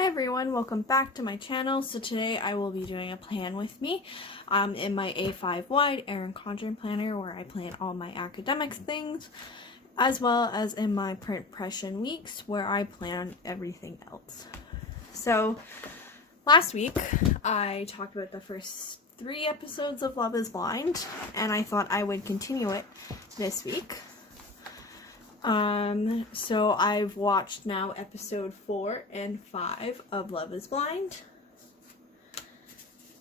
Hi everyone, welcome back to my channel. So today I will be doing a plan with me in my A5 wide Erin Condren planner where I plan all my academics things, as well as in my print impression weeks where I plan everything else. So last week I talked about the first 3 episodes of Love is Blind, and I thought I would continue it this week. So I've watched now episode 4 and 5 of Love is Blind.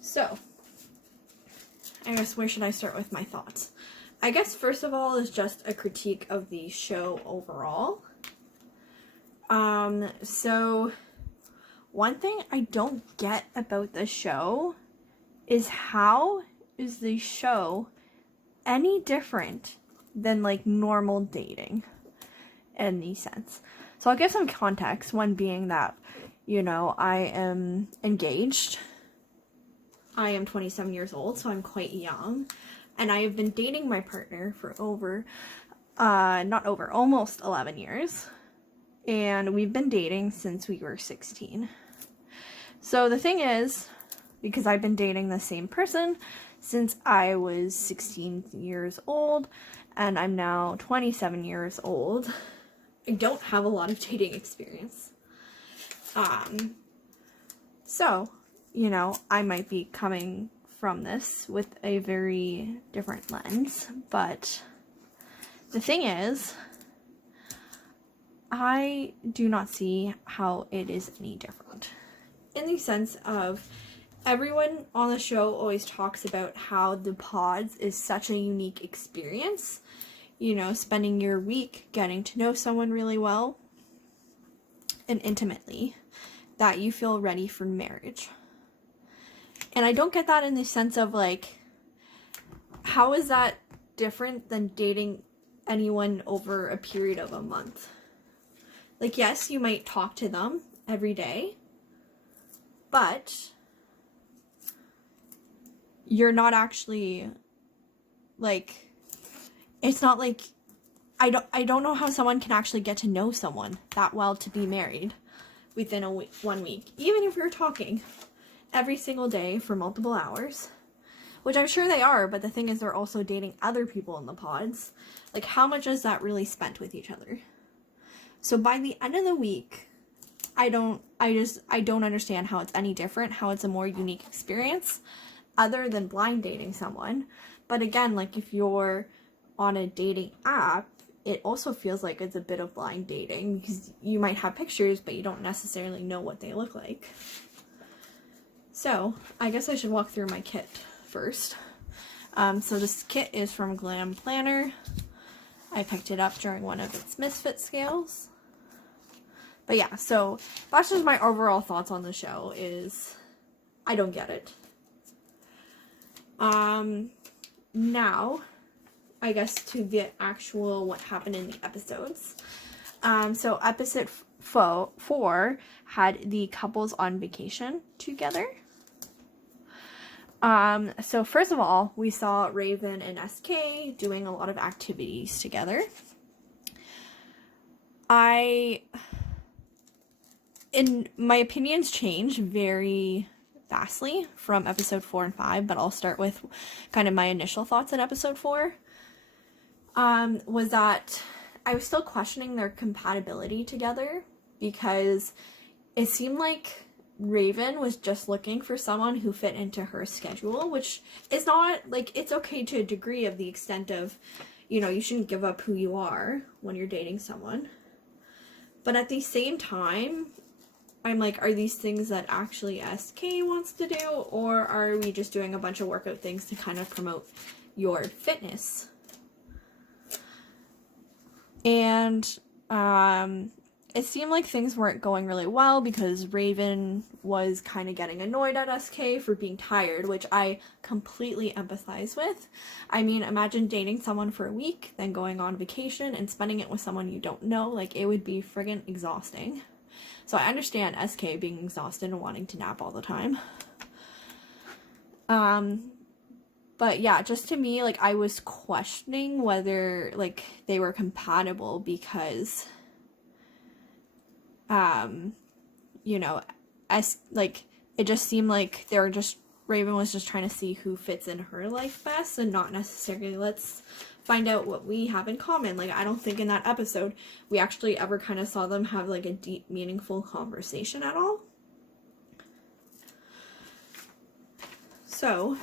So, I guess where should I start with my thoughts? I guess first of all is just a critique of the show overall. So one thing I don't get about the show is how is the show any different than like normal dating? In any sense. So I'll give some context, one being that, you know, I am engaged. I am 27 years old, so I'm quite young. And I have been dating my partner for almost 11 years. And we've been dating since we were 16. So the thing is, because I've been dating the same person since I was 16 years old, and I'm now 27 years old, I don't have a lot of dating experience. So, you know, I might be coming from this with a very different lens, but the thing is, I do not see how it is any different. In the sense of, everyone on the show always talks about how the pods is such a unique experience. You know, spending your week getting to know someone really well and intimately, that you feel ready for marriage. And I don't get that in the sense of like, how is that different than dating anyone over a period of a month? Like, yes, you might talk to them every day, but you're not actually like, it's not like, I don't know how someone can actually get to know someone that well to be married within 1 week. Even if you're talking every single day for multiple hours, which I'm sure they are, but the thing is they're also dating other people in the pods. Like, how much is that really spent with each other? So by the end of the week, I don't understand how it's any different, how it's a more unique experience other than blind dating someone. But again, like, if you're on a dating app, it also feels like it's a bit of blind dating because you might have pictures, but you don't necessarily know what they look like. So I guess I should walk through my kit first. So this kit is from Glam Planner. I picked it up during one of its Misfit scales. But yeah, so that's just my overall thoughts on the show is I don't get it. Now, I guess to the actual what happened in the episodes. So episode 4 had the couples on vacation together. So first of all, we saw Raven and SK doing a lot of activities together. My opinions change very vastly from episode 4 and 5, but I'll start with kind of my initial thoughts on episode 4. Was that I was still questioning their compatibility together because it seemed like Raven was just looking for someone who fit into her schedule, which is not, like, it's okay to a degree of the extent of, you know, you shouldn't give up who you are when you're dating someone. But at the same time, I'm like, are these things that actually SK wants to do, or are we just doing a bunch of workout things to kind of promote your fitness? And it seemed like things weren't going really well because Raven was kind of getting annoyed at SK for being tired, which I completely empathize with. I mean, imagine dating someone for a week, then going on vacation and spending it with someone you don't know. Like, it would be friggin' exhausting. So I understand SK being exhausted and wanting to nap all the time. But yeah, just to me, like, I was questioning whether, like, they were compatible because, you know, like, it just seemed like they were just, Raven was just trying to see who fits in her life best, and not necessarily let's find out what we have in common. Like, I don't think in that episode we actually ever kind of saw them have like a deep, meaningful conversation at all. So,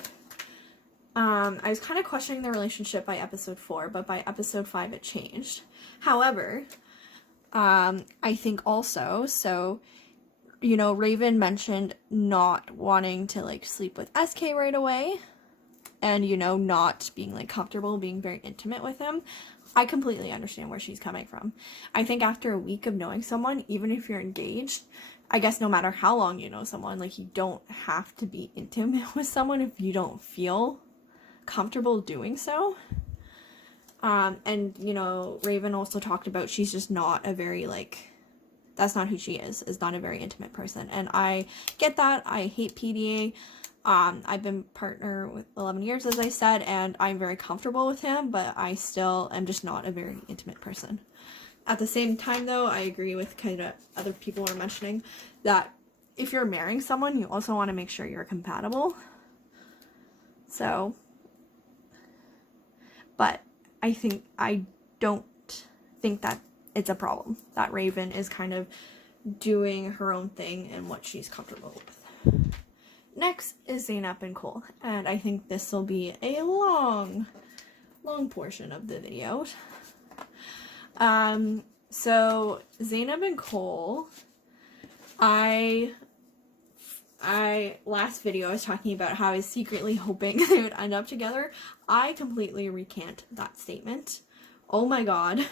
I was kind of questioning the relationship by episode 4, but by episode 5 it changed. However, I think also, so, you know, Raven mentioned not wanting to, like, sleep with SK right away, and, you know, not being, like, comfortable being very intimate with him. I completely understand where she's coming from. I think after a week of knowing someone, even if you're engaged, I guess no matter how long you know someone, like, you don't have to be intimate with someone if you don't feel comfortable doing so. And, you know, Raven also talked about she's just not a very, like, that's not who she is not a very intimate person. And I get that. I hate PDA. I've been partner with 11 years, as I said, and I'm very comfortable with him, but I still am just not a very intimate person. At the same time, though, I agree with kind of other people were mentioning that if you're marrying someone, you also want to make sure you're compatible. So, but I don't think that it's a problem that Raven is kind of doing her own thing and what she's comfortable with. Next is Zainab and Cole, and I think this will be a long portion of the video. So Zainab and Cole, I last video I was talking about how I was secretly hoping they would end up together. I completely recant that statement. Oh my god.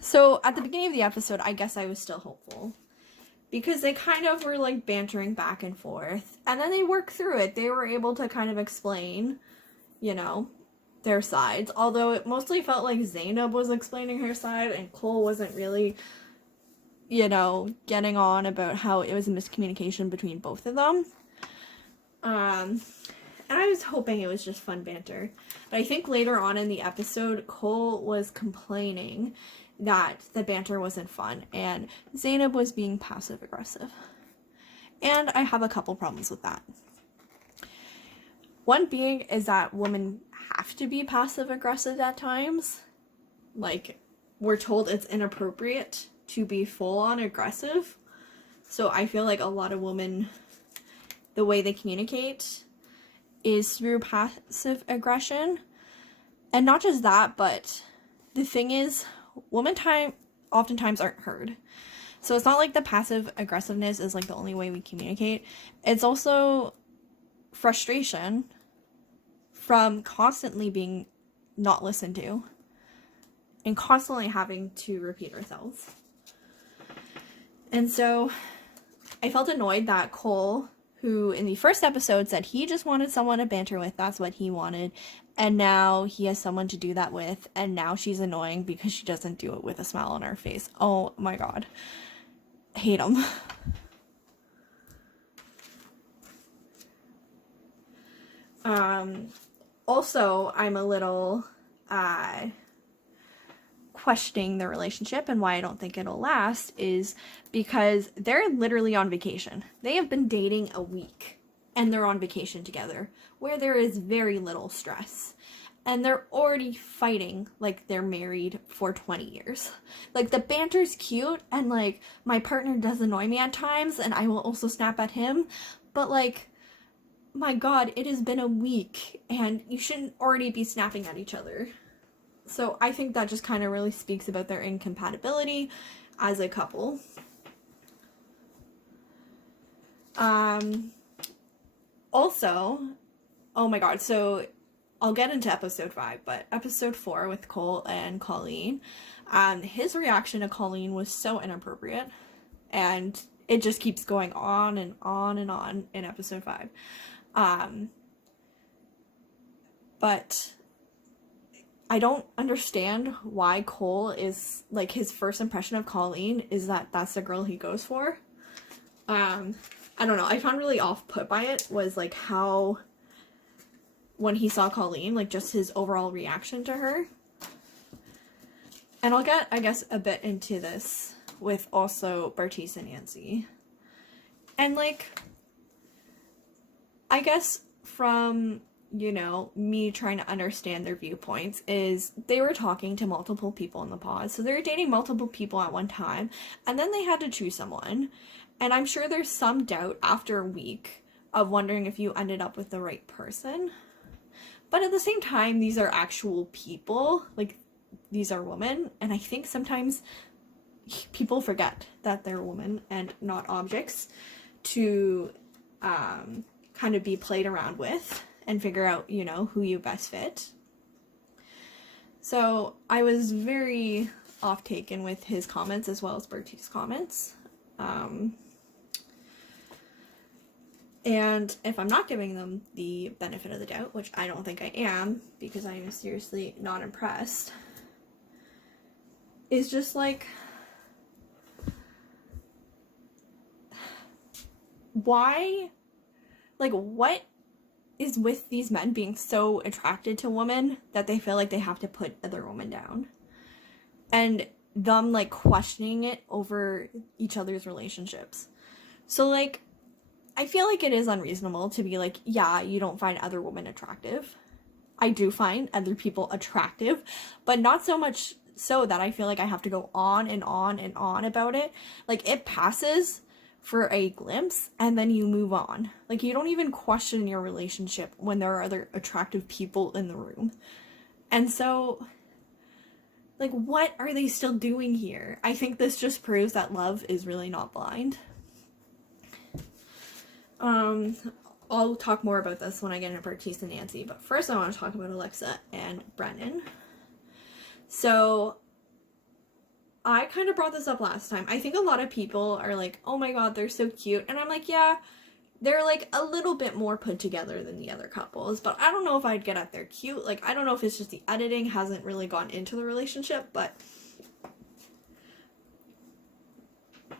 So at the beginning of the episode, I guess I was still hopeful, because they kind of were like bantering back and forth, and then they worked through it. They were able to kind of explain, you know, their sides, although it mostly felt like Zainab was explaining her side and Cole wasn't really, you know, getting on about how it was a miscommunication between both of them. And I was hoping it was just fun banter. But I think later on in the episode, Cole was complaining that the banter wasn't fun, and Zainab was being passive-aggressive. And I have a couple problems with that. One being is that women have to be passive-aggressive at times. Like, we're told it's inappropriate to be full-on aggressive. So I feel like a lot of women, the way they communicate is through passive aggression. And not just that, but the thing is, women oftentimes aren't heard. So it's not like the passive aggressiveness is like the only way we communicate. It's also frustration from constantly being not listened to and constantly having to repeat ourselves. And so I felt annoyed that Cole, who in the first episode said he just wanted someone to banter with, that's what he wanted, and now he has someone to do that with, and now she's annoying because she doesn't do it with a smile on her face. Oh my god. Hate him. Also, I'm a little, questioning the relationship, and why I don't think it'll last is because they're literally on vacation. They have been dating a week and they're on vacation together where there is very little stress, and they're already fighting like they're married for 20 years. Like, the banter's cute, and like my partner does annoy me at times and I will also snap at him, but like, my god, it has been a week and you shouldn't already be snapping at each other. So I think that just kind of really speaks about their incompatibility as a couple. Also, oh my god, so I'll get into episode 5, but episode 4 with Cole and Colleen, his reaction to Colleen was so inappropriate, and it just keeps going on and on and on in episode 5. But I don't understand why Cole is, like, his first impression of Colleen is that that's the girl he goes for. I don't know, I found really off-put by it was, like, how, when he saw Colleen, like, just his overall reaction to her. And I'll get, I guess, a bit into this with also Bartise and Nancy. And, like, I guess from, you know, me trying to understand their viewpoints is they were talking to multiple people in the pod. So they were dating multiple people at one time. And then they had to choose someone. And I'm sure there's some doubt after a week of wondering if you ended up with the right person. But at the same time, these are actual people. Like, these are women. And I think sometimes people forget that they're women and not objects to kind of be played around with and figure out, you know, who you best fit. So I was very off taken with his comments as well as Bertie's comments. And if I'm not giving them the benefit of the doubt, which I don't think I am, because I am seriously not impressed, is just like, why, like, what is with these men being so attracted to women that they feel like they have to put other women down? And them, like, questioning it over each other's relationships. So, like, I feel like it is unreasonable to be like, yeah, you don't find other women attractive. I do find other people attractive, but not so much so that I feel like I have to go on and on and on about it. Like, it passes for a glimpse and then you move on. Like, you don't even question your relationship when there are other attractive people in the room. And so, like, what are they still doing here? I think this just proves that love is really not blind. I'll talk more about this when I get into Bartise and Nancy, but first I want to talk about Alexa and Brennan. So, I kind of brought this up last time. I think a lot of people are like, oh my god, they're so cute. And I'm like, yeah, they're like a little bit more put together than the other couples, but I don't know if I'd get at they're cute. Like, I don't know if it's just the editing hasn't really gone into the relationship, but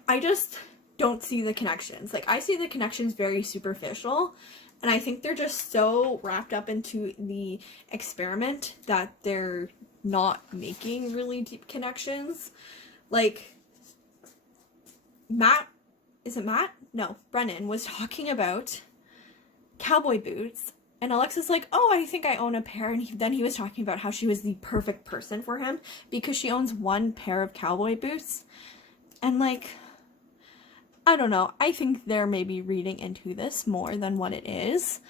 I just don't see the connections. Like, I see the connections very superficial, and I think they're just so wrapped up into the experiment that they're not making really deep connections. Like, Brennan was talking about cowboy boots, and Alexa's like, oh, I think I own a pair, and then he was talking about how she was the perfect person for him because she owns one pair of cowboy boots. And, like, I don't know. I think they're maybe reading into this more than what it is.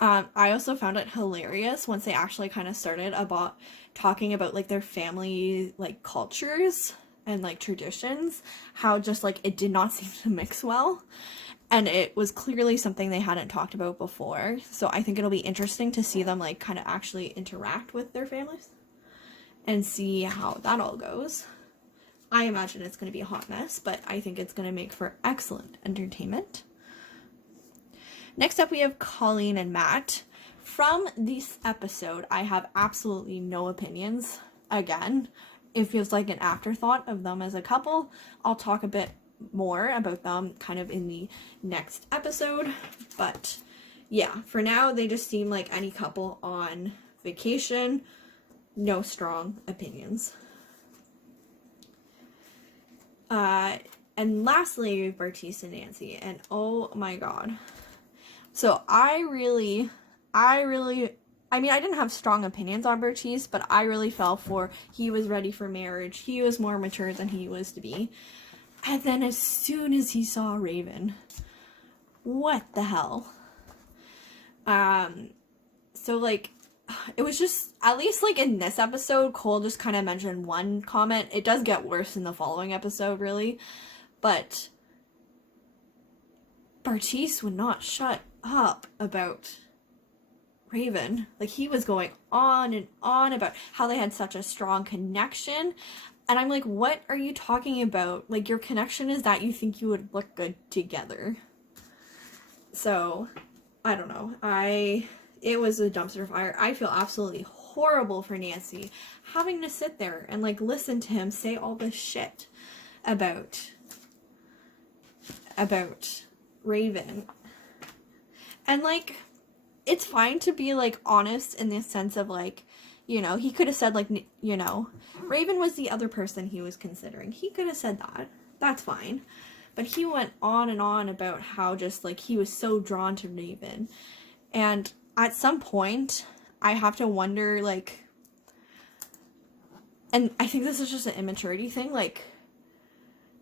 I also found it hilarious once they actually kind of started about talking about, like, their family, like, cultures and, like, traditions. How just, like, it did not seem to mix well. And it was clearly something they hadn't talked about before. So I think it'll be interesting to see them, like, kind of actually interact with their families and see how that all goes. I imagine it's going to be a hot mess, but I think it's going to make for excellent entertainment. Next up, we have Colleen and Matt. From this episode, I have absolutely no opinions. Again, it feels like an afterthought of them as a couple. I'll talk a bit more about them kind of in the next episode. But yeah, for now, they just seem like any couple on vacation. No strong opinions. And lastly, Bartise and Nancy, and oh my god. So I mean, I didn't have strong opinions on Bartise, but I really fell for he was ready for marriage. He was more mature than he was to be. And then as soon as he saw Raven, what the hell? So, like, it was just, at least, like, in this episode, Cole just kind of mentioned one comment. It does get worse in the following episode, really. But Bartise would not shut up about Raven. Like, he was going on and on about how they had such a strong connection. And I'm like, what are you talking about? Like, your connection is that you think you would look good together. So, I don't know. It was a dumpster fire. I feel absolutely horrible for Nancy having to sit there and, like, listen to him say all this shit about Raven. And, like, it's fine to be, like, honest in the sense of, like, You know, he could have said, like, you know, Raven was the other person he was considering. He could have said that. That's fine. But he went on and on about how just, like, he was so drawn to Raven. And at some point, I have to wonder, like, and I think this is just an immaturity thing, like,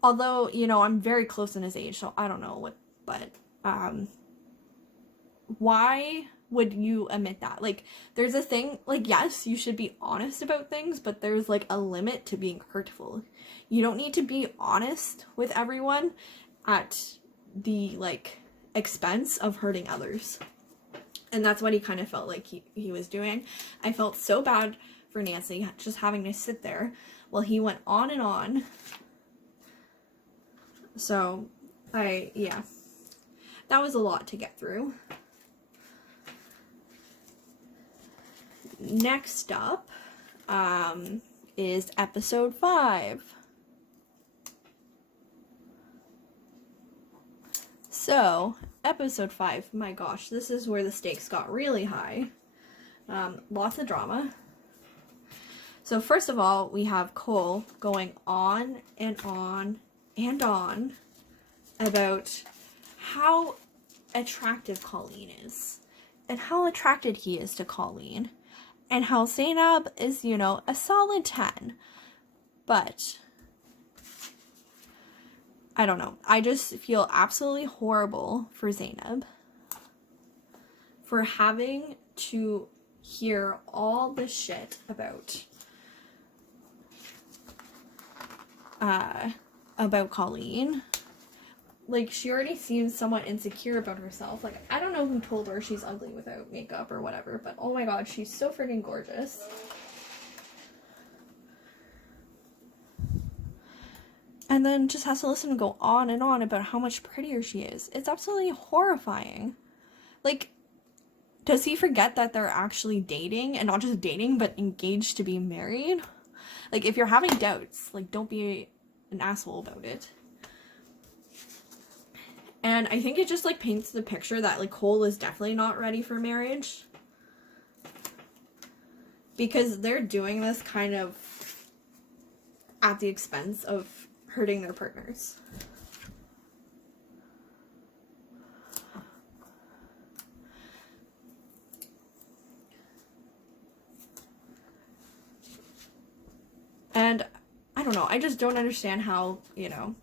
although, you know, I'm very close in his age, so I don't know what, but, why would you admit that? Like, there's a thing, like, yes, you should be honest about things, but there's, like, a limit to being hurtful. You don't need to be honest with everyone at the, like, expense of hurting others. And that's what he kind of felt like he was doing. I felt so bad for Nancy just having to sit there while he went on and on. So, yeah. That was a lot to get through. Next up is episode 5. So, episode 5, my gosh, this is where the stakes got really high. Lots of drama. So first of all, we have Cole going on and on and on about how attractive Colleen is, and how attracted he is to Colleen, and how Zainab is, you know, a solid 10. But I don't know. I just feel absolutely horrible for Zainab for having to hear all this shit about Colleen. Like, she already seems somewhat insecure about herself. Like, I don't know who told her she's ugly without makeup or whatever, but oh my god, she's so freaking gorgeous. And then just has to listen and go on and on about how much prettier she is. It's absolutely horrifying. Like, does he forget that they're actually dating, and not just dating, but engaged to be married? Like, if you're having doubts, like, don't be an asshole about it. And I think it just, like, paints the picture that, like, Cole is definitely not ready for marriage. Because they're doing this kind of at the expense of hurting their partners. And I don't know, I just don't understand how, you know,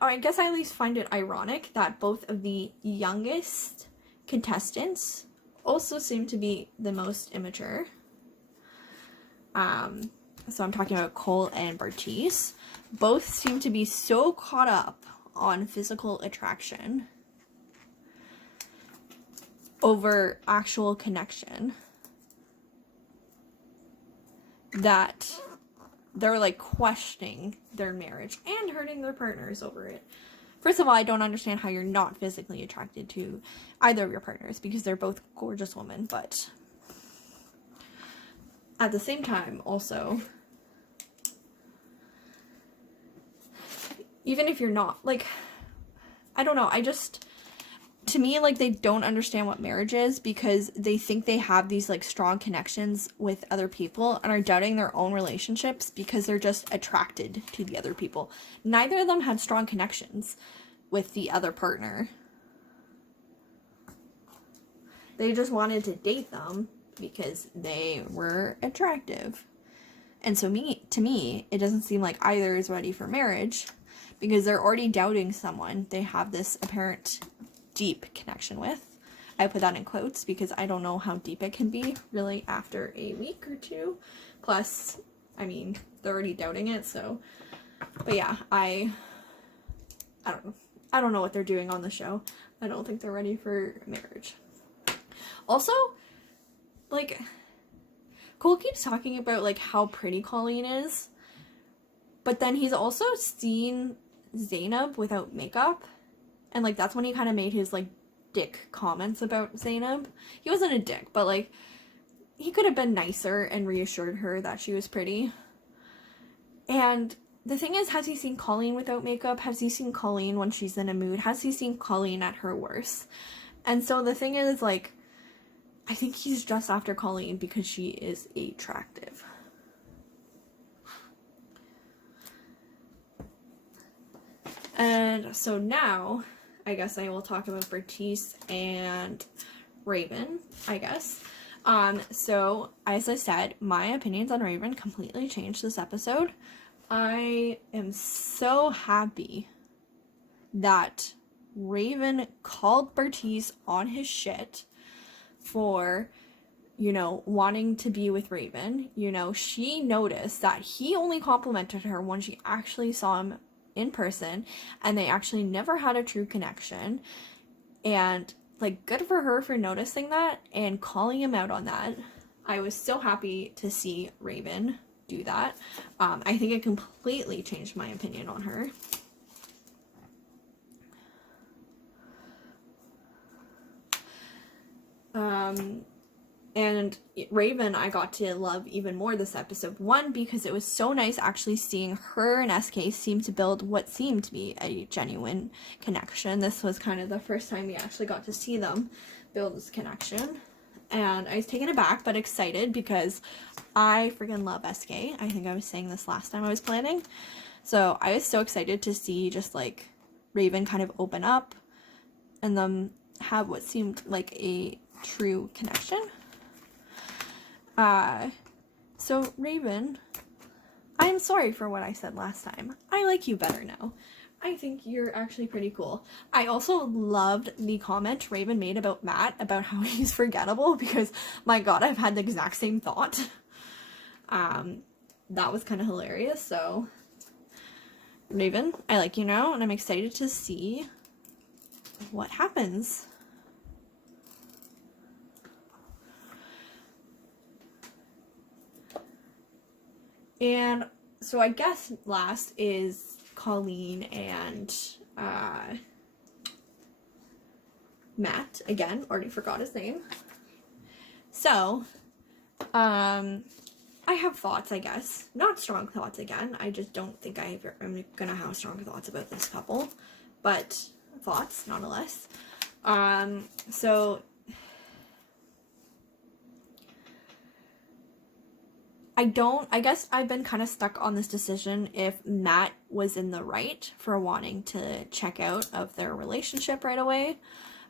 I guess I at least find it ironic that both of the youngest contestants also seem to be the most immature. So I'm talking about Cole and Bartice. Both seem to be so caught up on physical attraction over actual connection that they're, like, questioning their marriage and hurting their partners over it. First of all, I don't understand how you're not physically attracted to either of your partners, because they're both gorgeous women, but at the same time, also, even if you're not, like, I don't know, to me, like, they don't understand what marriage is, because they think they have these, like, strong connections with other people and are doubting their own relationships because they're just attracted to the other people. Neither of them had strong connections with the other partner. They just wanted to date them because they were attractive. And so to me, it doesn't seem like either is ready for marriage, because they're already doubting someone they have this apparent deep connection with. I put that in quotes because I don't know how deep it can be really after a week or two. Plus, I mean, they're already doubting it, so. But yeah, I don't know. I don't know what they're doing on the show. I don't think they're ready for marriage. Also, like, Cole keeps talking about, like, how pretty Colleen is, but then he's also seen Zainab without makeup, and, like, that's when he kind of made his, like, dick comments about Zainab. He wasn't a dick, but, like, he could have been nicer and reassured her that she was pretty. And the thing is, has he seen Colleen without makeup? Has he seen Colleen when she's in a mood? Has he seen Colleen at her worst? And so the thing is, like, I think he's just after Colleen because she is attractive. And so now, I guess I will talk about Bertice and Raven, I guess. So, as I said, my opinions on Raven completely changed this episode. I am so happy that Raven called Bertice on his shit for, you know, wanting to be with Raven. You know, she noticed that he only complimented her when she actually saw him in person, and they actually never had a true connection. And, like, good for her for noticing that and calling him out on that. I was so happy to see Raven do that. I think it completely changed my opinion on her. And Raven I got to love even more this episode. One, because it was so nice actually seeing her and SK seem to build what seemed to be a genuine connection. This was kind of the first time we actually got to see them build this connection. And I was taken aback but excited because I freaking love SK. I think I was saying this last time I was planning. So I was so excited to see just like Raven kind of open up and them have what seemed like a true connection. So Raven, I'm sorry for what I said last time. I like you better now. I think you're actually pretty cool. I also loved the comment Raven made about Matt, about how he's forgettable, because my god, I've had the exact same thought. That was kind of hilarious. So Raven, I like you now, and I'm excited to see what happens. And so I guess last is Colleen and Matt. Again, already forgot his name. So, I have thoughts, I guess. Not strong thoughts again. I just don't think I'm gonna have strong thoughts about this couple. But thoughts, nonetheless. So I guess I've been kind of stuck on this decision if Matt was in the right for wanting to check out of their relationship right away.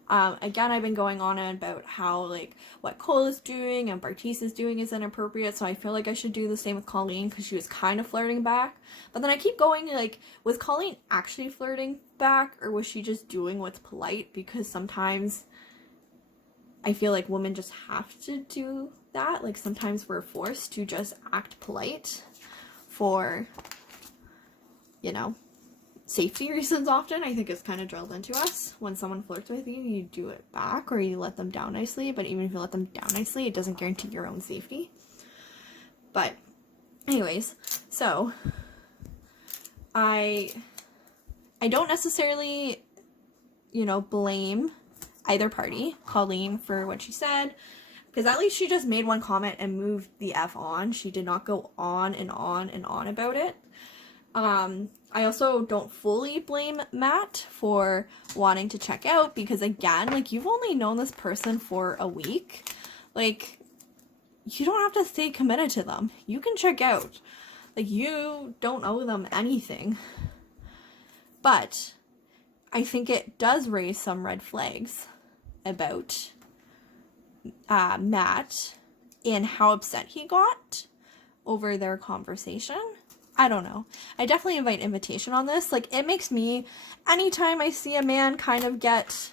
Again, I've been going on about how, like, what Cole is doing and Bertice is doing is inappropriate, so I feel like I should do the same with Colleen because she was kind of flirting back. But then I keep going, like, was Colleen actually flirting back, or was she just doing what's polite? Because sometimes I feel like women just have to do that. Like, sometimes we're forced to just act polite for, you know, safety reasons often. I think it's kind of drilled into us. When someone flirts with you, you do it back or you let them down nicely. But even if you let them down nicely, it doesn't guarantee your own safety. But anyways, so I don't necessarily, you know, blame either party, Colleen, for what she said, because at least she just made one comment and moved the F on. She did not go on and on and on about it. I also don't fully blame Matt for wanting to check out, because again, like, you've only known this person for a week. Like, you don't have to stay committed to them. You can check out. Like, you don't owe them anything. But I think it does raise some red flags about Matt and how upset he got over their conversation. I don't know. I definitely invite invitation on this. Like, it makes me, anytime I see a man kind of get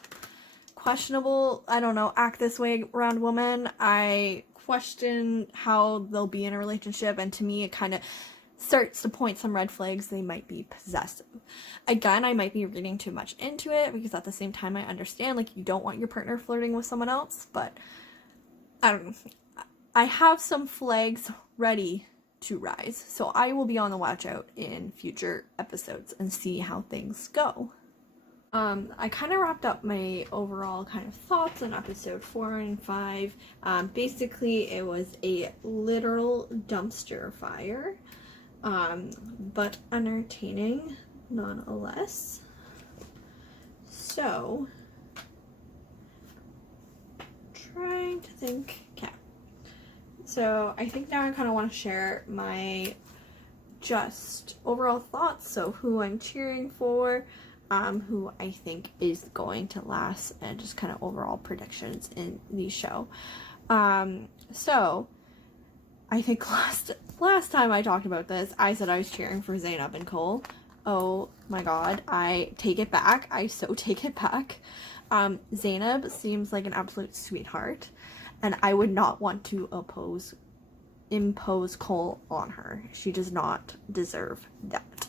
questionable, I don't know, act this way around women, I question how they'll be in a relationship, and to me it kind of starts to point some red flags. They might be possessive. Again, I might be reading too much into it, because at the same time I understand, like, you don't want your partner flirting with someone else, but I don't know. I have some flags ready to rise, so I will be on the watch out in future episodes and see how things go. I kind of wrapped up my overall kind of thoughts on episode 4 and 5. Basically, it was a literal dumpster fire, but entertaining nonetheless. So, trying to think. Okay. So I think now I kind of want to share my just overall thoughts. So who I'm cheering for, who I think is going to last, and just kind of overall predictions in the show. So I think last time I talked about this, I said I was cheering for Zainab and Cole. Oh my god, I take it back. I so take it back. Zainab seems like an absolute sweetheart, and I would not want to impose Cole on her. She does not deserve that.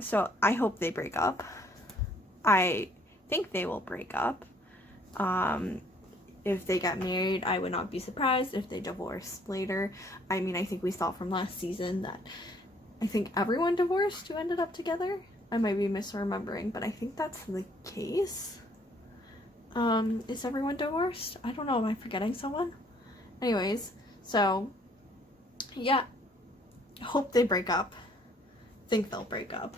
So I hope they break up. I think they will break up. If they get married, I would not be surprised if they divorce later. I mean, I think we saw from last season that I think everyone divorced who ended up together. I might be misremembering, but I think that's the case. Is everyone divorced? I don't know. Am I forgetting someone? Anyways, so yeah, hope they break up. Think they'll break up.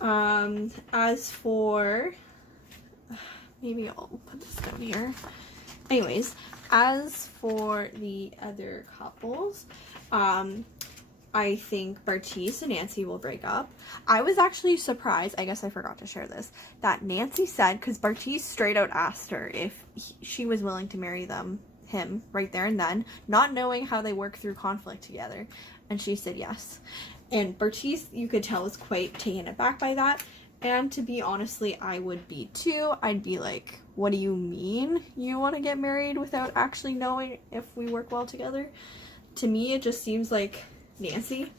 As for, maybe I'll put this down here. Anyways, as for the other couples, I think Bartise and Nancy will break up. I was actually surprised, I guess I forgot to share this, that Nancy said, because Bartise straight out asked her if she was willing to marry him right there and then, not knowing how they work through conflict together, and she said yes. And Bartise, you could tell, was quite taken aback by that, and to be honestly, I would be too. I'd be like, what do you mean you want to get married without actually knowing if we work well together? To me, it just seems like Nancy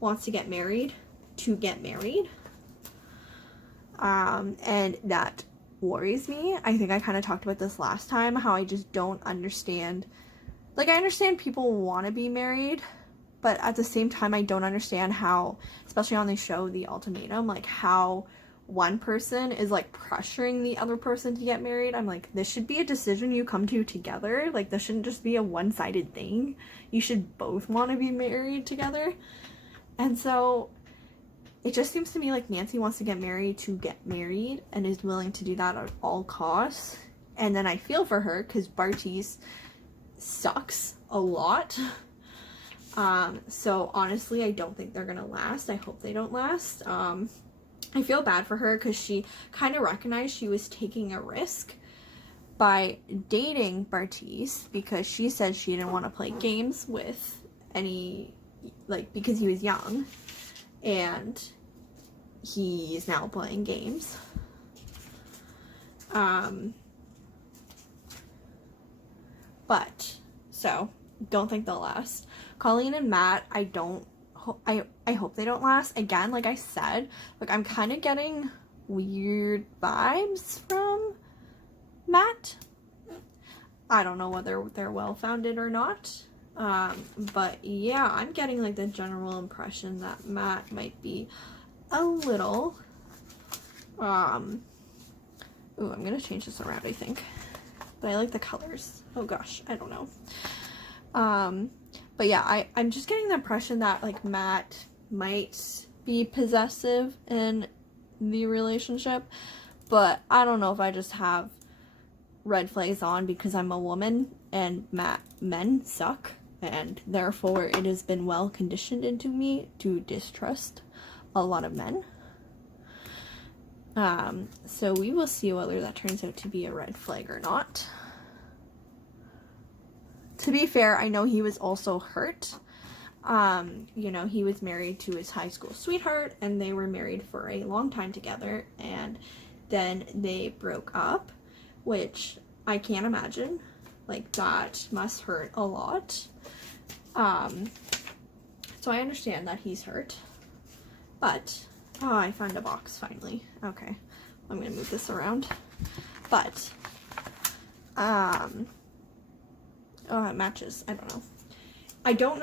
wants to get married to get married, and that worries me. I think I kind of talked about this last time, how I just don't understand, like, I understand people want to be married, but at the same time I don't understand how, especially on the show The Ultimatum, like how one person is like pressuring the other person to get married. I'm like, this should be a decision you come to together. Like, this shouldn't just be a one-sided thing. You should both want to be married together. And so it just seems to me like Nancy wants to get married to get married and is willing to do that at all costs. And then I feel for her because Bartise sucks a lot. So honestly, I don't think they're gonna last. I hope they don't last. I feel bad for her because she kind of recognized she was taking a risk by dating Bartise, because she said she didn't want to play games with any, like, because he was young, and he's now playing games. But, so, don't think they'll last. Colleen and Matt, I hope they don't last. Again, like I said, like, I'm kind of getting weird vibes from Matt. I don't know whether they're well-founded or not. But yeah, I'm getting like the general impression that Matt might be a little, ooh, I'm gonna change this around, I think. But I like the colors. Oh gosh, I don't know. But yeah, I'm just getting the impression that like Matt might be possessive in the relationship, but I don't know if I just have red flags on because I'm a woman and men suck, and therefore it has been well conditioned into me to distrust a lot of men. So we will see whether that turns out to be a red flag or not. To be fair, I know he was also hurt. You know, he was married to his high school sweetheart, and they were married for a long time together, and then they broke up, which I can't imagine. Like, that must hurt a lot. So I understand that he's hurt. But, oh, I found a box finally. Okay, I'm gonna move this around. But, oh, it matches. I don't know. I don't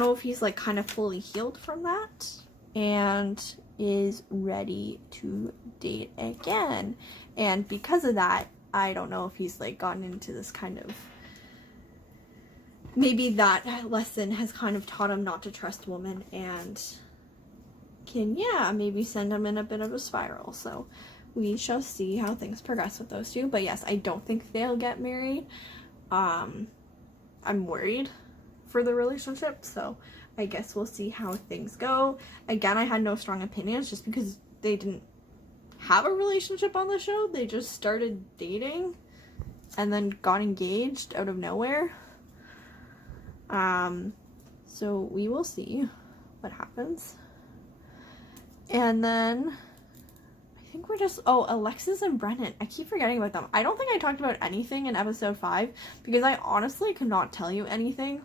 know if he's like kind of fully healed from that and is ready to date again. And because of that, I don't know if he's like gotten into this kind of, maybe that lesson has kind of taught him not to trust women and can, yeah, maybe send him in a bit of a spiral. So we shall see how things progress with those two. But yes, I don't think they'll get married. I'm worried for the relationship, so I guess we'll see how things go. Again, I had no strong opinions just because they didn't have a relationship on the show. They just started dating and then got engaged out of nowhere. So we will see what happens. And then I think we're just, Alexis and Brennan. I keep forgetting about them. I don't think I talked about anything in episode 5 because I honestly could not tell you anything.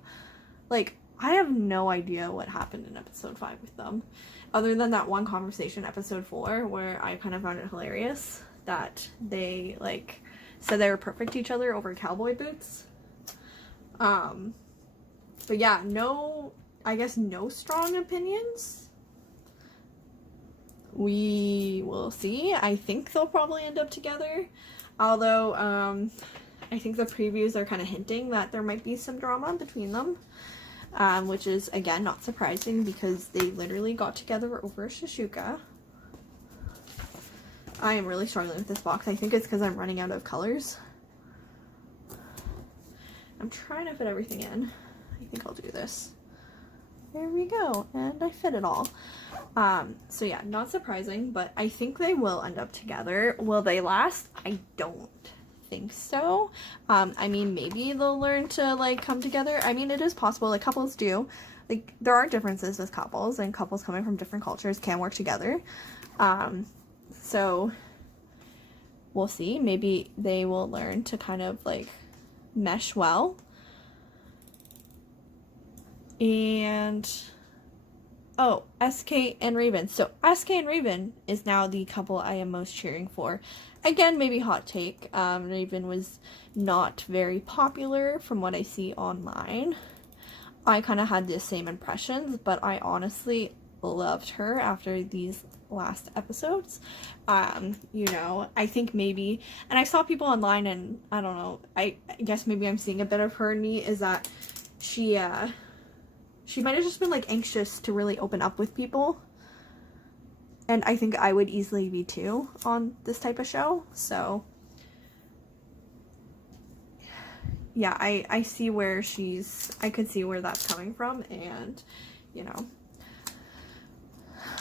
Like, I have no idea what happened in episode 5 with them. Other than that one conversation, episode 4, where I kind of found it hilarious that they, like, said they were perfect to each other over cowboy boots. But yeah, no strong opinions. We will see. I think they'll probably end up together. Although, I think the previews are kind of hinting that there might be some drama between them. Which is, again, not surprising because they literally got together over Shishuka. I am really struggling with this box. I think it's because I'm running out of colors. I'm trying to fit everything in. I think I'll do this. There we go. And I fit it all. So yeah, not surprising, but I think they will end up together. Will they last? I don't think so. I mean, maybe they'll learn to, like, come together. I mean, it is possible. Like, couples do. Like, there are differences with couples, and couples coming from different cultures can work together. So we'll see. Maybe they will learn to kind of, like, mesh well. And SK and Raven. So SK and Raven is now the couple I am most cheering for. Again, maybe hot take. Raven was not very popular from what I see online. I kind of had the same impressions, but I honestly loved her after these last episodes. You know, I think maybe, and I saw people online, and I don't know, I guess maybe I'm seeing a bit of her in me, is that she might have just been, like, anxious to really open up with people. And I think I would easily be too on this type of show. So, yeah, I see where I could see where that's coming from. And, you know,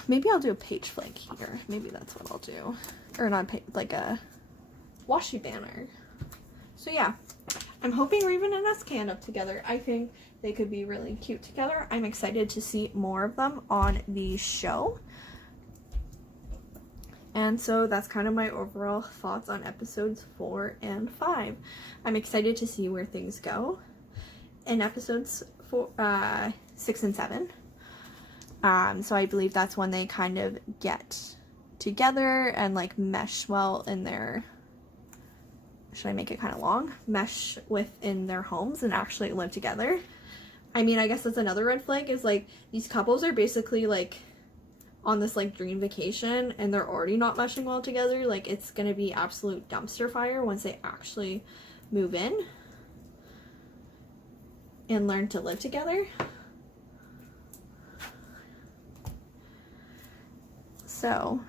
maybe I'll do a page flag here. Maybe that's what I'll do. Or not, like a washi banner. So, yeah, I'm hoping Raven and SK end up together. I think they could be really cute together. I'm excited to see more of them on the show. And so that's kind of my overall thoughts on episodes 4 and 5. I'm excited to see where things go in episodes 6 and 7. So I believe that's when they kind of get together and, like, mesh well in their, should I make it kind of long? Mesh within their homes and actually live together. I mean, I guess that's another red flag, is, like, these couples are basically, like, on this, like, dream vacation, and they're already not meshing well together. Like, it's gonna be absolute dumpster fire once they actually move in and learn to live together. So,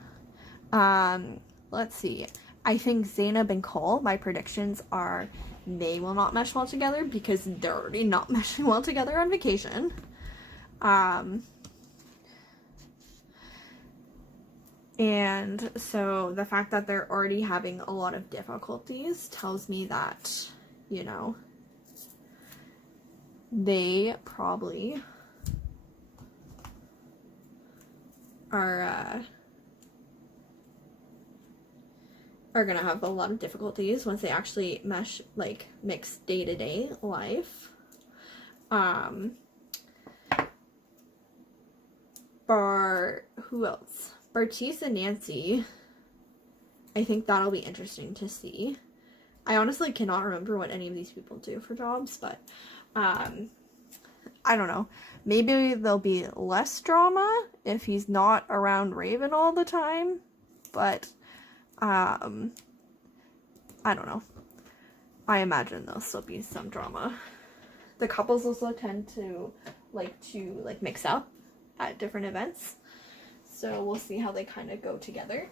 let's see. I think Zainab and Cole, my predictions are they will not mesh well together because they're already not meshing well together on vacation. And so the fact that they're already having a lot of difficulties tells me that, you know, they probably are gonna have a lot of difficulties once they actually mix day-to-day life. Who else? Bartice and Nancy. I think that'll be interesting to see. I honestly cannot remember what any of these people do for jobs, but I don't know. Maybe there'll be less drama if he's not around Raven all the time, but I don't know. I imagine there'll still be some drama. The couples also tend to like mix up at different events. So we'll see how they kind of go together.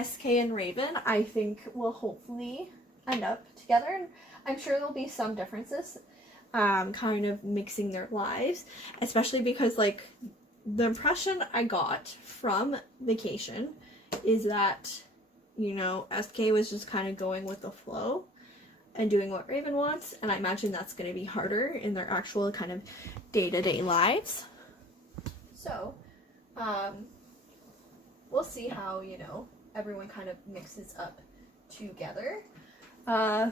SK and Raven, I think, will hopefully end up together. And I'm sure there'll be some differences, kind of mixing their lives, especially because, like, the impression I got from Vacation is that, you know, SK was just kind of going with the flow and doing what Raven wants, and I imagine that's going to be harder in their actual kind of day-to-day lives. So, we'll see how, you know, everyone kind of mixes up together. I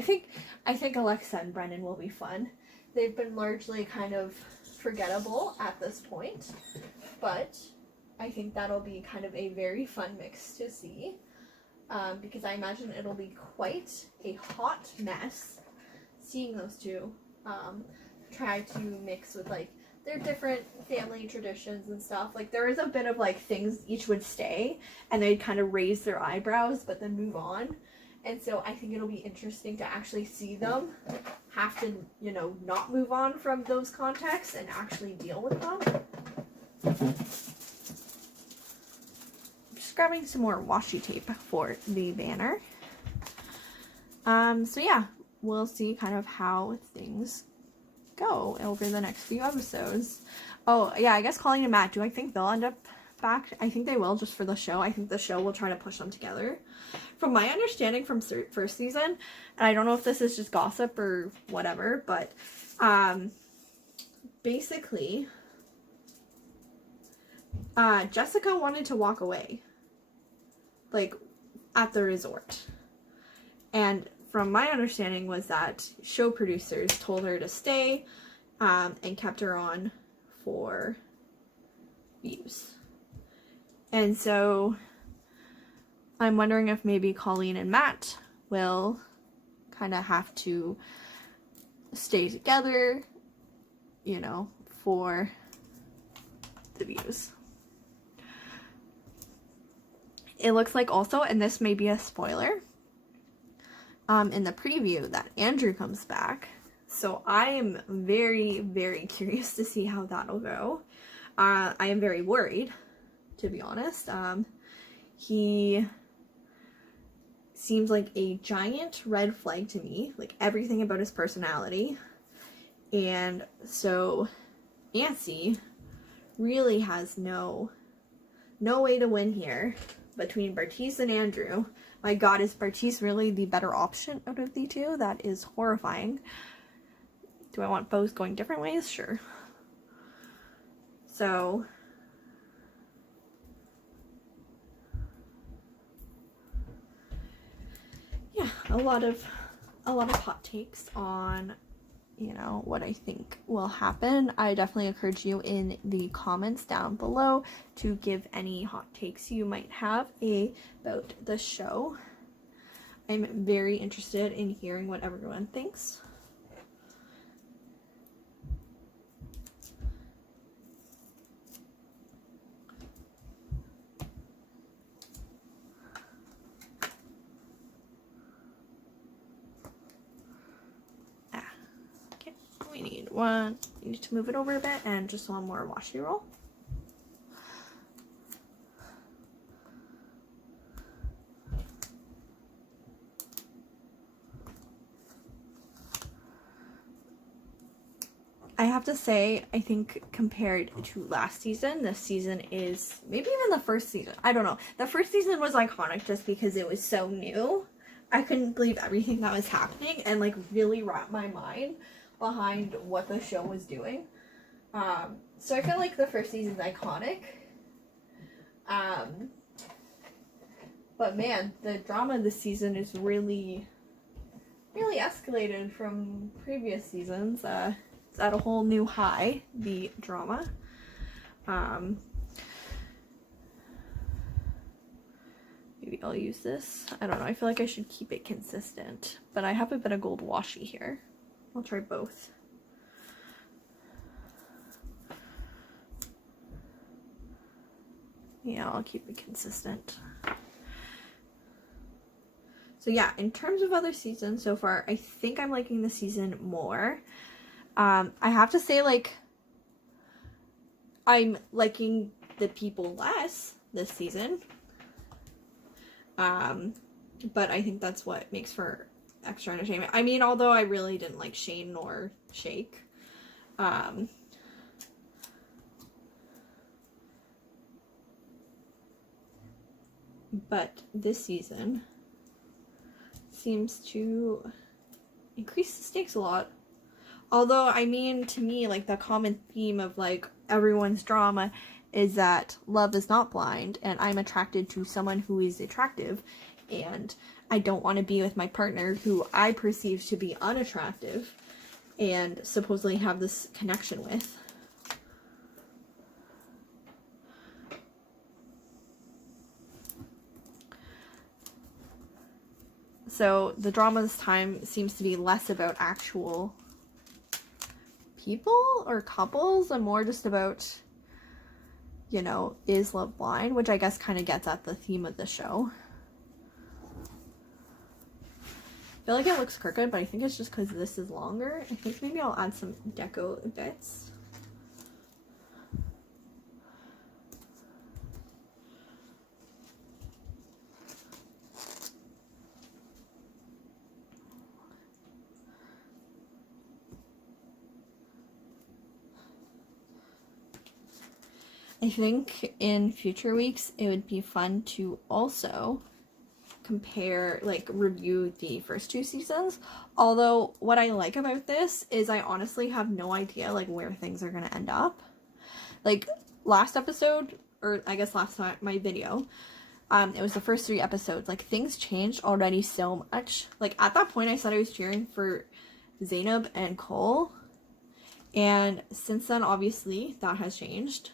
think Alexa and Brennan will be fun. They've been largely kind of forgettable at this point, but I think that'll be kind of a very fun mix to see, because I imagine it'll be quite a hot mess seeing those two try to mix with, like, their different family traditions and stuff. Like, there is a bit of, like, things each would stay, and they'd kind of raise their eyebrows, but then move on. And so I think it'll be interesting to actually see them have to, you know, not move on from those contexts and actually deal with them. Just grabbing some more washi tape for the banner. So yeah, we'll see kind of how things go over the next few episodes. Oh yeah, I guess Colleen and Matt, do I think they'll end up back? I think they will, just for the show. I think the show will try to push them together. From my understanding from first season, and I don't know if this is just gossip or whatever, but basically Jessica wanted to walk away, like, at the resort, and from my understanding was that show producers told her to stay, and kept her on for views. And so I'm wondering if maybe Colleen and Matt will kind of have to stay together, you know, for the views. It looks like also, and this may be a spoiler, in the preview, that Andrew comes back. So I am very, very curious to see how that'll go. I am very worried, to be honest. He seems like a giant red flag to me, like everything about his personality. And so Nancy really has no way to win here between Bartise and Andrew. My god, is Bartise really the better option out of the two? That is horrifying. Do I want both going different ways? Sure. So yeah, a lot of hot takes on, you know, what I think will happen. I definitely encourage you in the comments down below to give any hot takes you might have about the show. I'm very interested in hearing what everyone thinks. We need to move it over a bit, and just one more washi roll. I have to say, I think compared to last season, this season is, maybe even the first season, I don't know. The first season was iconic just because it was so new. I couldn't believe everything that was happening and, like, really wrap my mind behind what the show was doing. So I feel like the first season's iconic. But man, the drama this season is really escalated from previous seasons. It's at a whole new high, the drama. Maybe I'll use this. I don't know, I feel like I should keep it consistent. But I have a bit of gold washi here. I'll try both. Yeah, I'll keep it consistent. So yeah, in terms of other seasons so far, I think I'm liking the season more. I have to say, like, I'm liking the people less this season. But I think that's what makes for extra entertainment. I mean, although I really didn't like Shane nor Shake. But this season seems to increase the stakes a lot. Although, I mean, to me, like, the common theme of, like, everyone's drama is that love is not blind, and I'm attracted to someone who is attractive, and I don't want to be with my partner who I perceive to be unattractive and supposedly have this connection with. So the drama this time seems to be less about actual people or couples and more just about, you know, is love blind, which I guess kind of gets at the theme of the show. I feel like it looks crooked, but I think it's just because this is longer. I think maybe I'll add some deco bits. I think in future weeks it would be fun to also compare, like, review the first two seasons. Although what I like about this is I honestly have no idea, like, where things are gonna end up. Like, last episode, or I guess last time, my video, it was the first 3 episodes. Like, things changed already so much. Like, at that point I said I was cheering for Zainab and Cole, and since then obviously that has changed.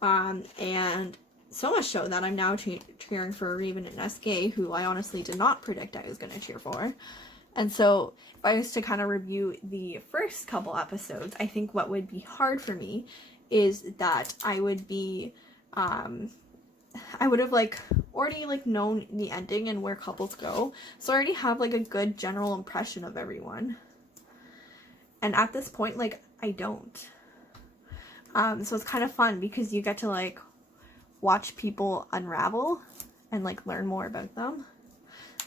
And so much so that I'm now cheering for Raven and SK, who I honestly did not predict I was going to cheer for. And so if I was to kind of review the first couple episodes, I think what would be hard for me is that I would be, I would have, like, already, like, known the ending and where couples go. So I already have, like, a good general impression of everyone. And at this point, like, I don't. So it's kind of fun because you get to, like, watch people unravel and, like, learn more about them.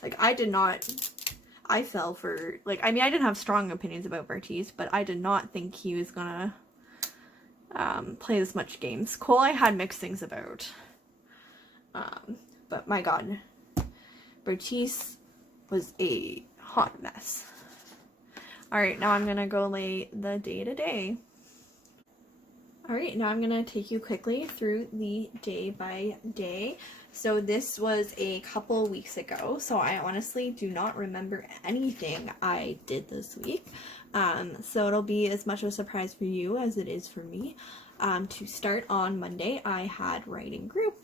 Like, I fell for, like, I mean, I didn't have strong opinions about Bartiz, but I did not think he was gonna play this much games. Cole I had mixed things about. But my god, Bartiz was a hot mess. Alright, now I'm gonna go lay the day-to-day. Alright, now I'm going to take you quickly through the day by day. So this was a couple weeks ago, so I honestly do not remember anything I did this week. So it'll be as much of a surprise for you as it is for me. To start on Monday, I had writing group.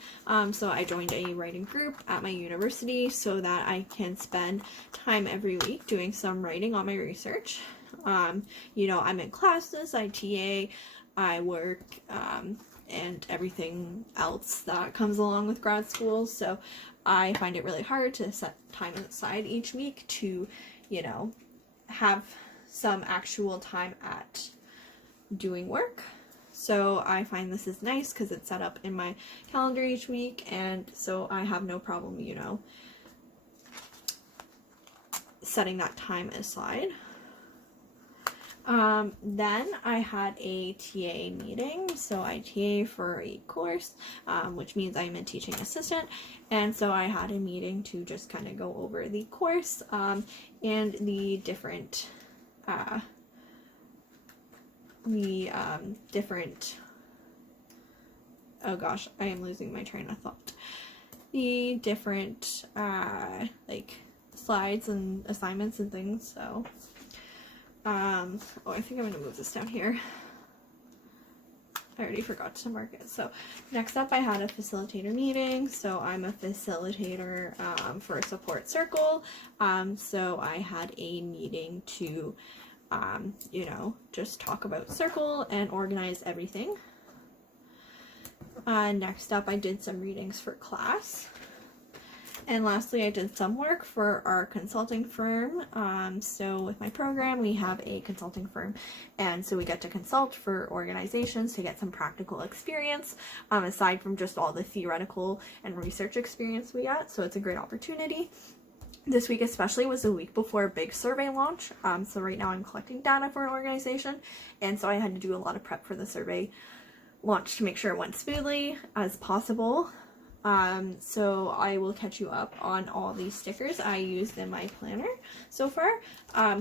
So I joined a writing group at my university so that I can spend time every week doing some writing on my research. You know, I'm in classes, I TA, I work, and everything else that comes along with grad school, so I find it really hard to set time aside each week to, you know, have some actual time at doing work. So I find this is nice because it's set up in my calendar each week, and so I have no problem, you know, setting that time aside. Then I had a TA meeting, so I TA for a course, which means I'm a teaching assistant, and so I had a meeting to just kind of go over the course, and the different, oh gosh, I am losing my train of thought. The different, like, slides and assignments and things, so... oh, I think I'm going to move this down here. I already forgot to mark it. So next up I had a facilitator meeting. So I'm a facilitator for a support circle. So I had a meeting to, you know, just talk about circle and organize everything. Next up I did some readings for class. And lastly, I did some work for our consulting firm. So with my program, we have a consulting firm, and so we get to consult for organizations to get some practical experience, aside from just all the theoretical and research experience we get. So it's a great opportunity. This week especially was the week before a big survey launch. So right now I'm collecting data for an organization, and so I had to do a lot of prep for the survey launch to make sure it went smoothly as possible. So I will catch you up on all these stickers I used in my planner so far.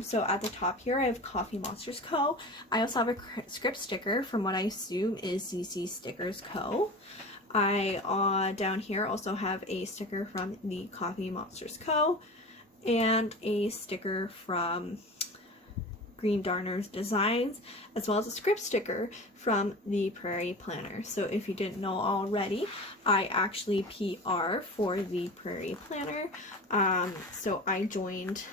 So at the top here, I have Coffee Monsters Co. I also have a script sticker from what I assume is CC Stickers Co. I, down here, also have a sticker from the Coffee Monsters Co. and a sticker from Green Darner's Designs, as well as a script sticker from the Prairie Planner. So if you didn't know already, I actually PR for the Prairie Planner. So I joined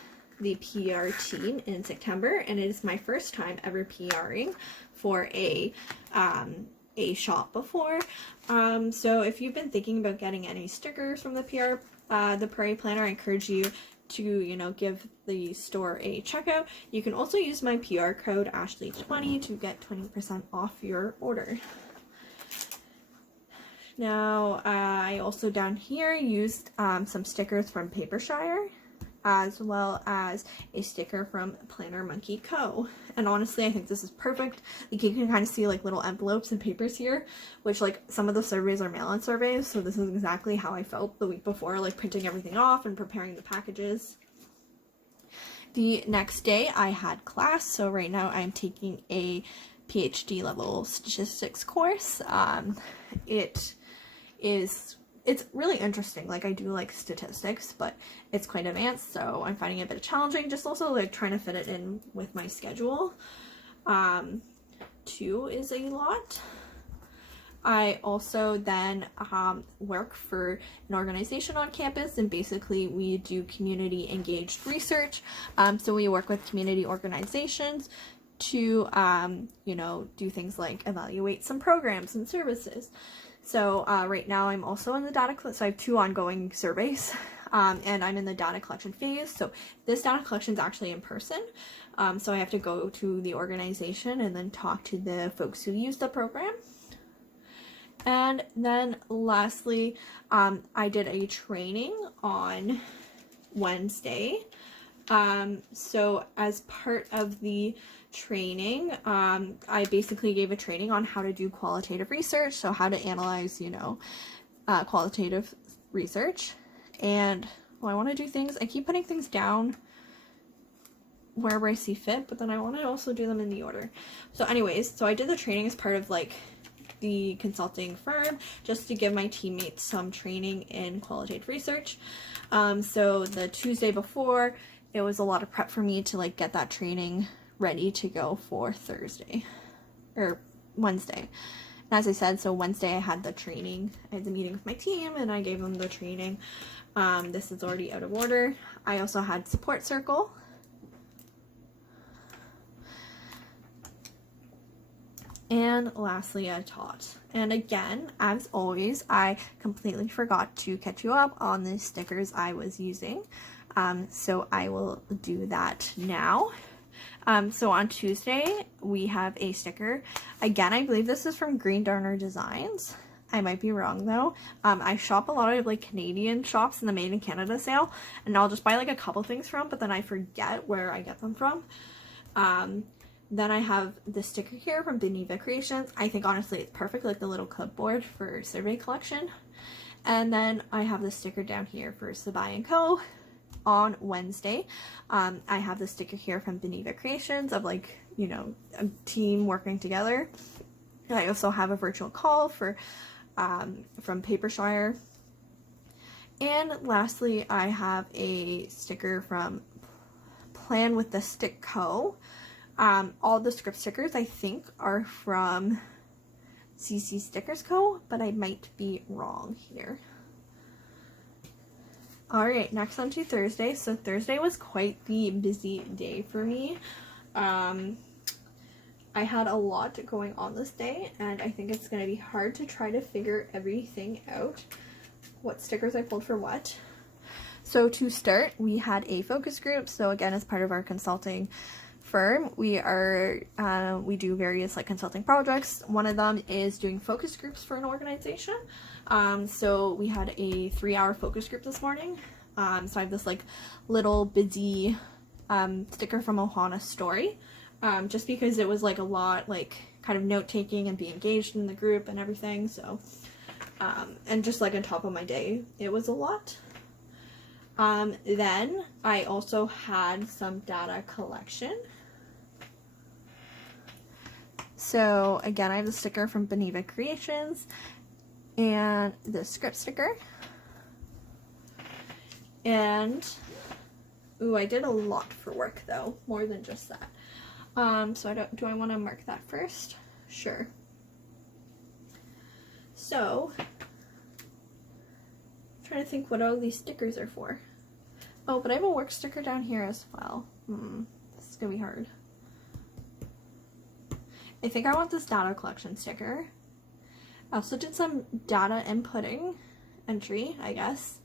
the PR team in September, and it is my first time ever PRing for a shop before. So if you've been thinking about getting any stickers from the the Prairie Planner, I encourage you to, you know, give the store a checkout. You can also use my PR code Ashley20 to get 20% off your order. Now, I also down here used some stickers from Papershire, as well as a sticker from Planner Monkey Co. And honestly, I think this is perfect. Like, you can kind of see like little envelopes and papers here, which like some of the surveys are mail-in surveys, so this is exactly how I felt the week before, like printing everything off and preparing the packages. The next day I had class, so right now I'm taking a PhD level statistics course. It's really interesting. Like, I do like statistics, but it's quite advanced, so I'm finding it a bit challenging. Just also like trying to fit it in with my schedule. 2 is a lot. I also then work for an organization on campus, and basically we do community engaged research. So we work with community organizations to you know, do things like evaluate some programs and services. So right now I'm also in the data collection, so I have 2 ongoing surveys, and I'm in the data collection phase. So this data collection is actually in person, so I have to go to the organization and then talk to the folks who use the program. And then lastly, I did a training on Wednesday. So as part of the training, I basically gave a training on how to do qualitative research, so how to analyze, you know, qualitative research. And well, I want to do things, I keep putting things down wherever I see fit, but then I want to also do them in the order. So anyways, so I did the training as part of like the consulting firm, just to give my teammates some training in qualitative research. So the Tuesday before, it was a lot of prep for me to like get that training ready to go for Thursday or Wednesday. And as I said, so Wednesday I had the training, I had the meeting with my team and I gave them the training. This is already out of order. I also had support circle. And lastly, I taught. And again, as always, I completely forgot to catch you up on the stickers I was using. So I will do that now. So on Tuesday, we have a sticker. Again, I believe this is from Green Darner Designs. I might be wrong though. I shop a lot of like Canadian shops in the Made in Canada sale, and I'll just buy like a couple things from, but then I forget where I get them from. Then I have the sticker here from Beneva Creations. I think honestly it's perfect, like the little clipboard for survey collection. And then I have the sticker down here for Sabai & Co. On Wednesday. I have the sticker here from Beneva Creations of like, you know, a team working together. And I also have a virtual call for from Papershire. And lastly, I have a sticker from Plan with the Stick Co. All the script stickers I think are from CC Stickers Co., but I might be wrong here. Alright, next on to Thursday. So Thursday was quite the busy day for me. I had a lot going on this day, and I think it's going to be hard to try to figure everything out, what stickers I pulled for what. So to start, we had a focus group. So again, as part of our consulting firm, we do various like consulting projects. One of them is doing focus groups for an organization. So we had a 3-hour focus group this morning. So I have this like little busy sticker from Ohana's story, just because it was like a lot, like kind of note taking and be engaged in the group and everything. So and just like on top of my day, it was a lot. Then I also had some data collection. So again, I have the sticker from Beneva Creations and the script sticker. And, ooh, I did a lot for work though, more than just that. So do I want to mark that first? Sure. So, I'm trying to think what all these stickers are for. Oh, but I have a work sticker down here as well. This is gonna be hard. I think I want this data collection sticker. I also did some data inputting entry, I guess.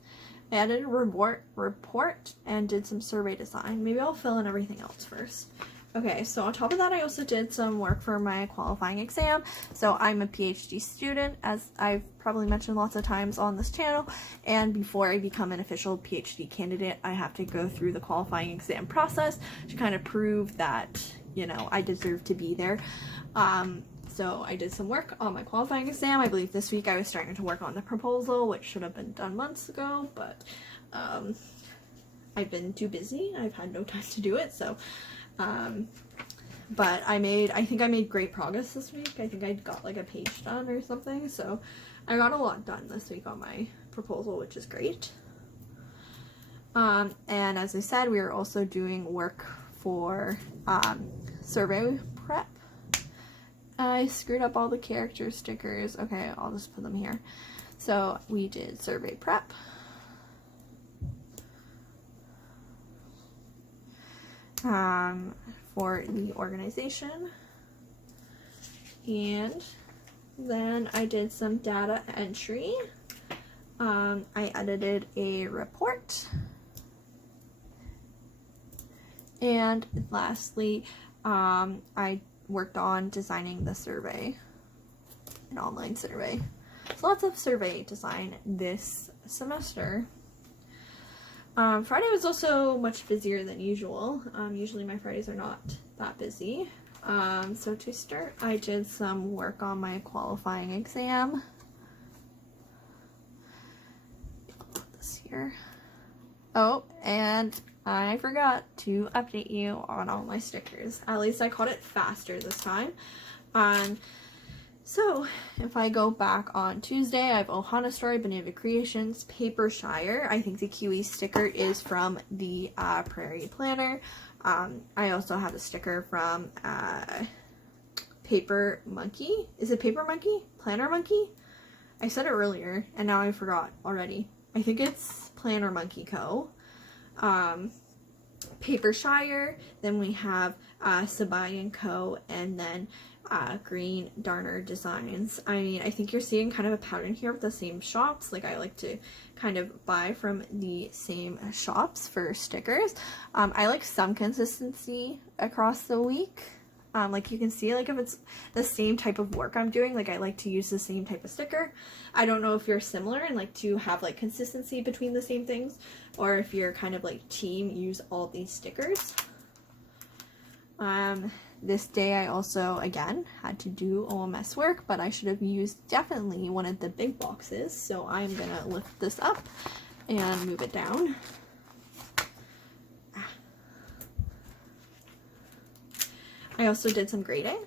I added a report and did some survey design. Maybe I'll fill in everything else first. Okay, so on top of that, I also did some work for my qualifying exam. So I'm a PhD student, as I've probably mentioned lots of times on this channel. And before I become an official PhD candidate, I have to go through the qualifying exam process to kind of prove that, you know, I deserve to be there. So I did some work on my qualifying exam. I believe this week I was starting to work on the proposal, which should have been done months ago, but I've been too busy. I've had no time to do it, so but I think I made great progress this week. I think I got like a page done or something, so I got a lot done this week on my proposal, which is great. And as I said, we are also doing work for survey prep. I screwed up all the character stickers. Okay, I'll just put them here. So we did survey prep. For the organization. And then I did some data entry. I edited a report. And lastly, I worked on designing the survey, an online survey. So lots of survey design this semester. Friday was also much busier than usual. Usually my Fridays are not that busy. So to start, I did some work on my qualifying exam. I'll put this here. Oh, and I forgot to update you on all my stickers. At least I caught it faster this time. So if I go back on Tuesday, I have Ohana Story, Beneva Creations, Paper Shire. I think the QE sticker is from the Prairie Planner. I also have a sticker from Paper Monkey. Is it Paper Monkey? Planner Monkey? I said it earlier and now I forgot already. I think it's Planner Monkey Co. Paper Shire, then we have Sabai & Co, and then Green Darner Designs. I mean, I think you're seeing kind of a pattern here with the same shops. Like, I like to kind of buy from the same shops for stickers. I like some consistency across the week. Like you can see, like if it's the same type of work I'm doing, like I like to use the same type of sticker. I don't know if you're similar and like to have like consistency between the same things, or if you're kind of like team use all these stickers. This day I also, again, had to do OMS work, but I should have used definitely one of the big boxes. So I'm gonna lift this up and move it down. I also did some grading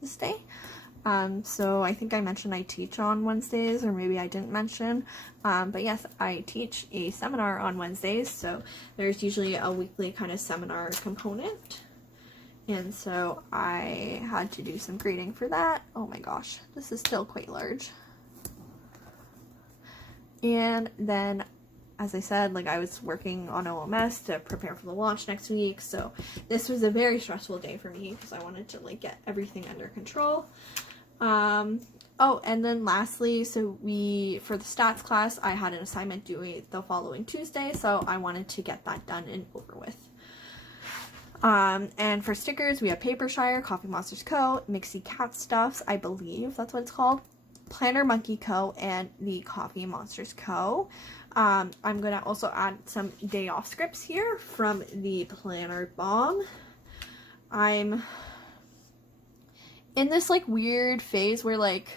this day. So I think I mentioned I teach on Wednesdays, or maybe I didn't mention. But yes, I teach a seminar on Wednesdays, so there's usually a weekly kind of seminar component. And so I had to do some grading for that. Oh my gosh, this is still quite large. And then, as I said, like I was working on OMS to prepare for the launch next week, so this was a very stressful day for me because I wanted to like get everything under control. Oh, and then lastly, so for the stats class, I had an assignment due the following Tuesday, so I wanted to get that done and over with. And for stickers, we have Paper Shire, Coffee Monsters Co., Mixie Cat Stuffs, I believe that's what it's called, Planner Monkey Co., and the Coffee Monsters Co. I'm gonna also add some day off scripts here from the Planner Bomb. I'm in this like weird phase where like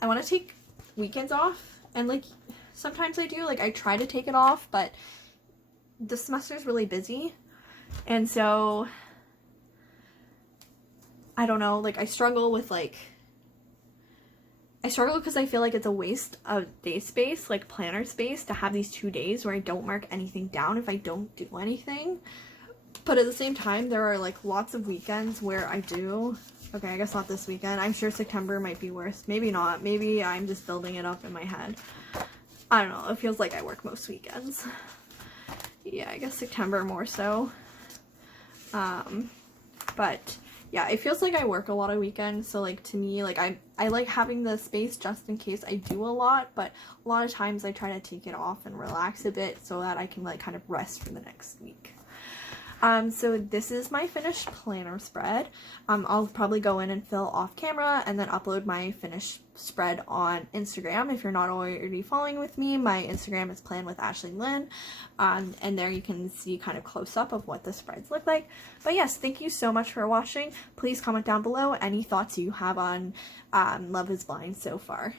I want to take weekends off, and like sometimes I do, like I try to take it off, but the semester is really busy, and so I don't know, like I struggle because I feel like it's a waste of day space, like planner space, to have these 2 days where I don't mark anything down if I don't do anything. But at the same time, there are like lots of weekends where I do. Okay, I guess not this weekend. I'm sure September might be worse. Maybe not. Maybe I'm just building it up in my head. I don't know. It feels like I work most weekends. Yeah, I guess September more so. But yeah, it feels like I work a lot of weekends. So like to me, like I like having the space just in case I do a lot. But a lot of times I try to take it off and relax a bit so that I can like kind of rest for the next week. So this is my finished planner spread. I'll probably go in and fill off camera and then upload my finished spread on Instagram. If you're not already following with me, my Instagram is Plan with Ashley Lynn. And there you can see kind of close up of what the spreads look like. But yes, thank you so much for watching. Please comment down below any thoughts you have on Love is Blind so far.